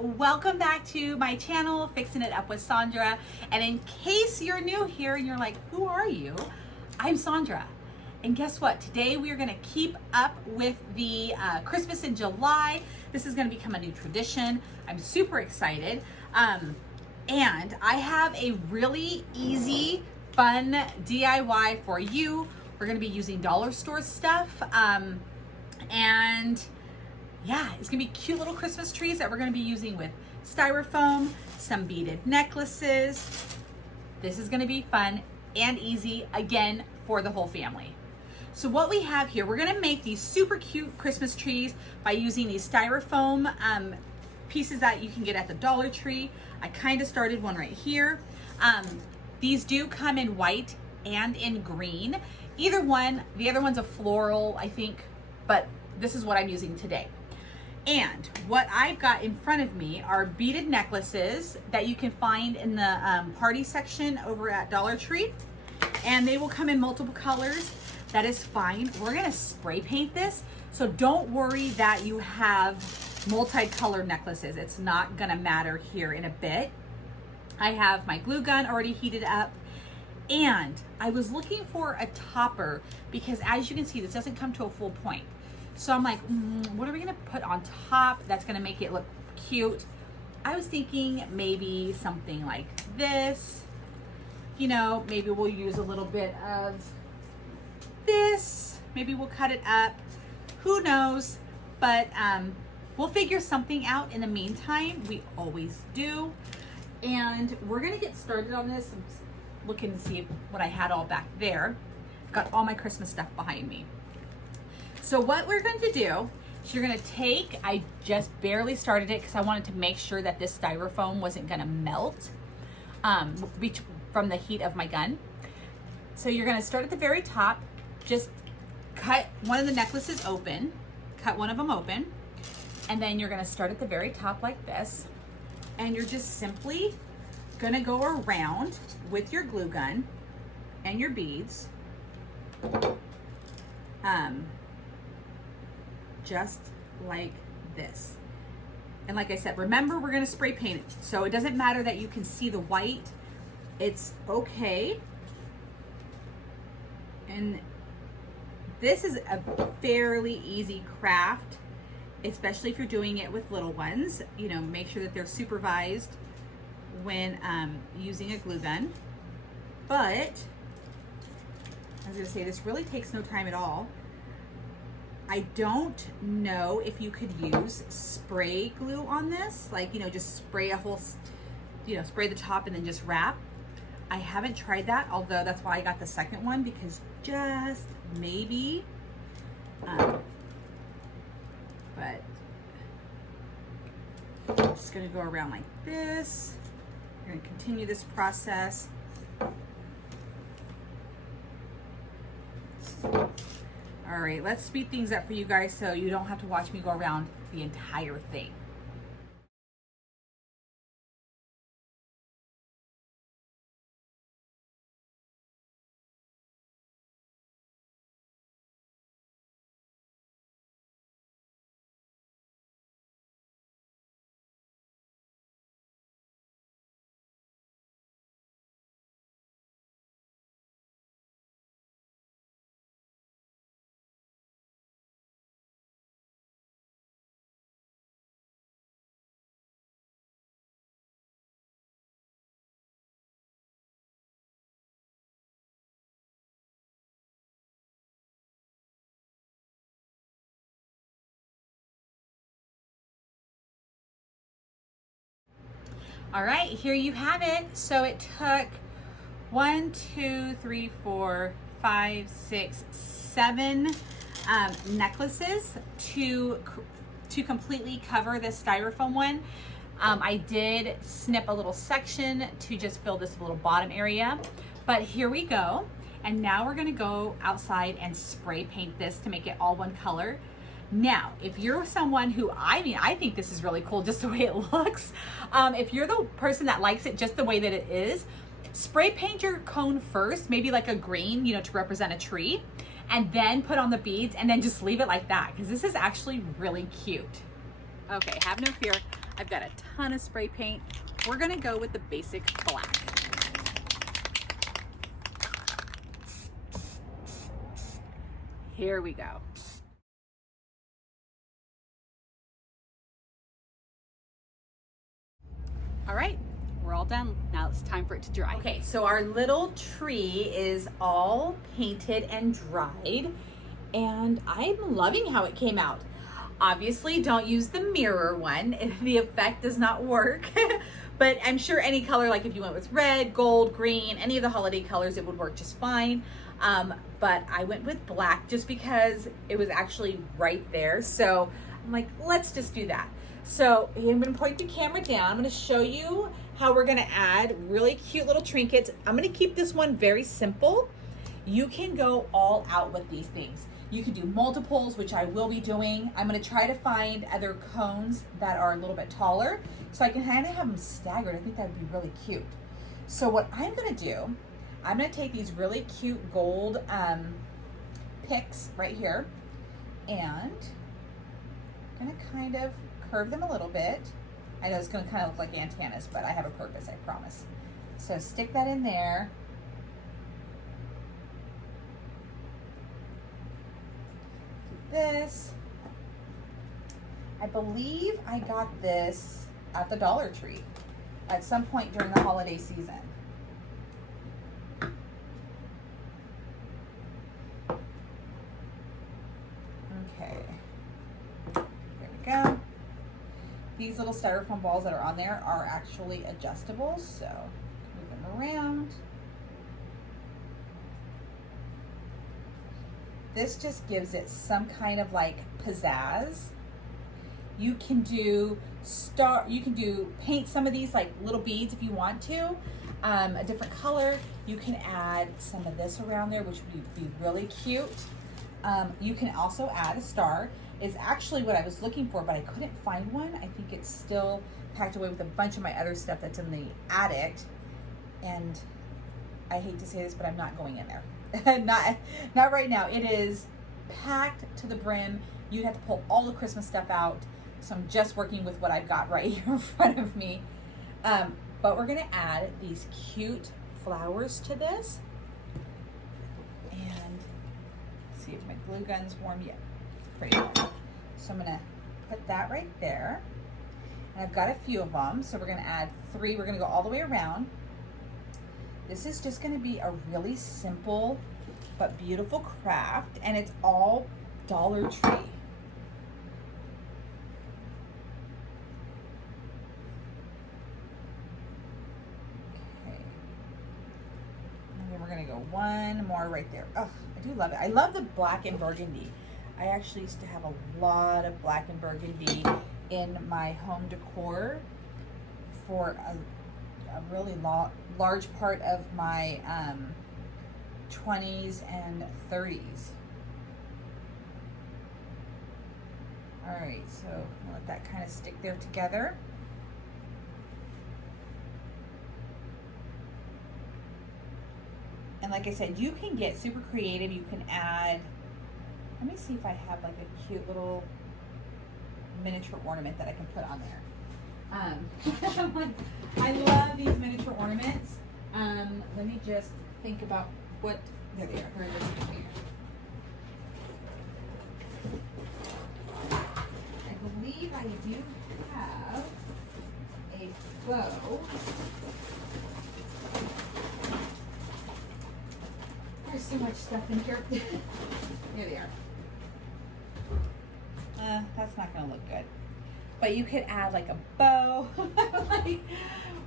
welcome back to my channel, Fixing It Up with Sandra. And in case you're new here and you're like, who are you? I'm Sandra. And guess what? Today we are gonna keep up with the Christmas in July. This is gonna become a new tradition. I'm super excited. And I have a really easy, fun DIY for you. We're gonna be using dollar store stuff. And yeah, it's gonna be cute little Christmas trees that we're gonna be using with styrofoam, some beaded necklaces. This is gonna be fun and easy, again, for the whole family. So what we have here, we're gonna make these super cute Christmas trees by using these styrofoam pieces that you can get at the Dollar Tree. I kind of started one right here. These do come in white and in green. Either one, the other one's a floral, I think, but this is what I'm using today. And what I've got in front of me are beaded necklaces that you can find in the party section over at Dollar Tree. And they will come in multiple colors. That is fine. We're gonna spray paint this. So don't worry that you have multicolored necklaces. It's not gonna matter here in a bit. I have my glue gun already heated up. And I was looking for a topper because as you can see, this doesn't come to a full point. So I'm like, what are we gonna put on top that's gonna make it look cute? I was thinking maybe something like this. You know, maybe we'll use a little bit of this. Maybe we'll cut it up. Who knows? But we'll figure something out in the meantime. We always do. And we're gonna get started on this. I'm looking to see what I had all back there. Got all my Christmas stuff behind me. So what we're going to do is you're going to take, I just barely started it because I wanted to make sure that this styrofoam wasn't going to melt from the heat of my gun. So you're going to start at the very top, just cut one of the necklaces open, cut one of them open, and then you're going to start at the very top like this, and you're just simply going to go around with your glue gun and your beads. Just like this. And like I said, remember we're gonna spray paint it. So it doesn't matter that you can see the white. It's okay. And this is a fairly easy craft, especially if you're doing it with little ones. You know, make sure that they're supervised when using a glue gun. But I was gonna say, this really takes no time at all. I don't know if you could use spray glue on this, like, you know, just spray a whole, you know, spray the top and then just wrap. I haven't tried that, although that's why I got the second one, because just maybe, but I'm just gonna go around like this. We're gonna continue this process. All right, let's speed things up for you guys so you don't have to watch me go around the entire thing. All right, here you have it. So it took 1, 2, 3, 4, 5, 6, 7 necklaces to completely cover this styrofoam one. I did snip a little section to just fill this little bottom area, but here we go. And now we're gonna go outside and spray paint this to make it all one color. Now, if you're someone who, I think this is really cool just the way it looks. If you're the person that likes it just the way that it is, spray paint your cone first, maybe like a green, you know, to represent a tree, and then put on the beads and then just leave it like that, because this is actually really cute. Okay, have no fear. I've got a ton of spray paint. We're gonna go with the basic black. Here we go. All right, we're all done. Now it's time for it to dry. Okay, so our little tree is all painted and dried, and I'm loving how it came out. Obviously, don't use the mirror one. The effect does not work, but I'm sure any color, like if you went with red, gold, green, any of the holiday colors, it would work just fine. But I went with black just because it was actually right there. So I'm like, let's just do that. So I'm gonna point the camera down. I'm gonna show you how we're gonna add really cute little trinkets. I'm gonna keep this one very simple. You can go all out with these things. You can do multiples, which I will be doing. I'm gonna try to find other cones that are a little bit taller so I can kind of have them staggered. I think that would be really cute. So what I'm gonna do, I'm gonna take these really cute gold picks right here, and I'm gonna kind of curve them a little bit. I know it's gonna kind of look like antennas, but I have a purpose, I promise. So stick that in there. Do this. I believe I got this at the Dollar Tree at some point during the holiday season. Okay, there we go. These little styrofoam balls that are on there are actually adjustable, so move them around. This just gives it some kind of like pizzazz. You can do paint some of these like little beads if you want to, a different color. You can add some of this around there, which would be really cute. You can also add a star. Is actually what I was looking for, but I couldn't find one. I think it's still packed away with a bunch of my other stuff that's in the attic. And I hate to say this, but I'm not going in there. not right now. It is packed to the brim. You'd have to pull all the Christmas stuff out. So I'm just working with what I've got right here in front of me. But we're gonna add these cute flowers to this. And see if my glue gun's warm yet. Pretty warm. So I'm gonna put that right there. And I've got a few of them. So we're gonna add 3. We're gonna go all the way around. This is just gonna be a really simple but beautiful craft, and it's all Dollar Tree. Okay. And then we're gonna go one more right there. Oh, I do love it. I love the black and burgundy. I actually used to have a lot of black and burgundy in my home decor for a really large part of my 20s and 30s. All right, so I'll let that kind of stick there together. And like I said, you can get super creative. You can add, let me see if I have like a cute little miniature ornament that I can put on there. I love these miniature ornaments. Let me just think about what, there they are, here it is here. I believe I do have a bow. There's so much stuff in here. Here they are. That's not gonna look good. But you could add like a bow. Like,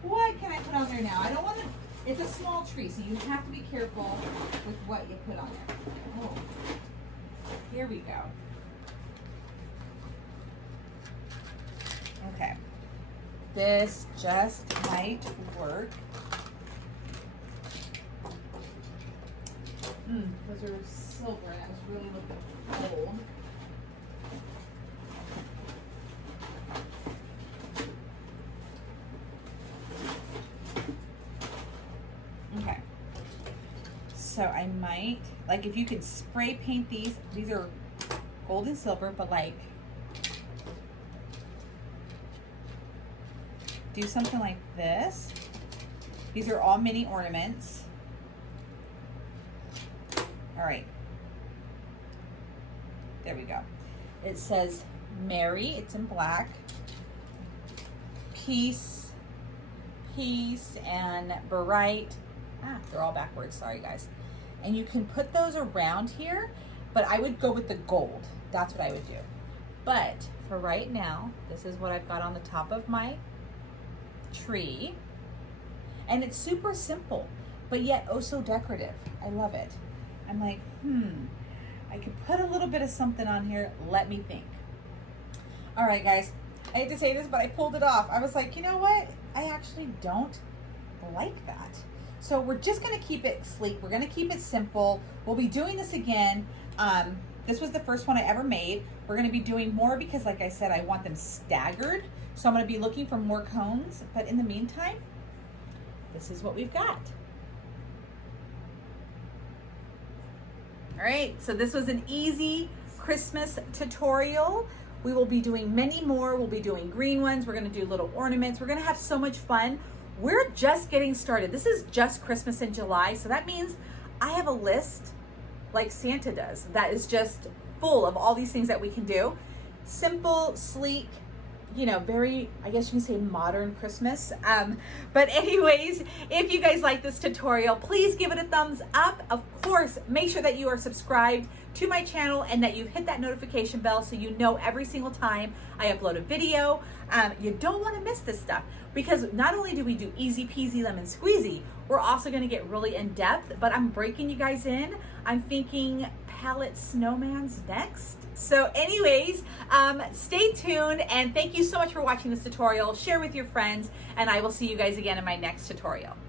what can I put on there now? I don't want to, it's a small tree, so you have to be careful with what you put on there. Oh, here we go. Okay, this just might work. Those are silver, and I was really looking for gold. Okay, so I might, like if you could spray paint these are gold and silver, but like do something like this. These are all mini ornaments. All right. There we go. It says Mary, it's in black. Peace, peace, and bright. They're all backwards, sorry guys. And you can put those around here, but I would go with the gold. That's what I would do. But for right now, this is what I've got on the top of my tree. And it's super simple, but yet oh so decorative. I love it. I'm like, I could put a little bit of something on here. Let me think. All right, guys, I hate to say this, but I pulled it off. I was like, you know what? I actually don't like that. So we're just gonna keep it sleek. We're gonna keep it simple. We'll be doing this again. This was the first one I ever made. We're gonna be doing more because like I said, I want them staggered. So I'm gonna be looking for more cones. But in the meantime, this is what we've got. All right, so this was an easy Christmas tutorial. We will be doing many more. We'll be doing green ones. We're gonna do little ornaments. We're gonna have so much fun. We're just getting started. This is just Christmas in July, so that means I have a list like Santa does that is just full of all these things that we can do. Simple, sleek, you know, very, I guess you can say modern Christmas. But anyways, if you guys like this tutorial, please give it a thumbs up. Of course, make sure that you are subscribed to my channel and that you've hit that notification bell so you know every single time I upload a video. You don't want to miss this stuff because not only do we do easy peasy lemon squeezy, we're also going to get really in depth, but I'm breaking you guys in. I'm thinking palette snowman's next. So anyways, stay tuned and thank you so much for watching this tutorial. Share with your friends and I will see you guys again in my next tutorial.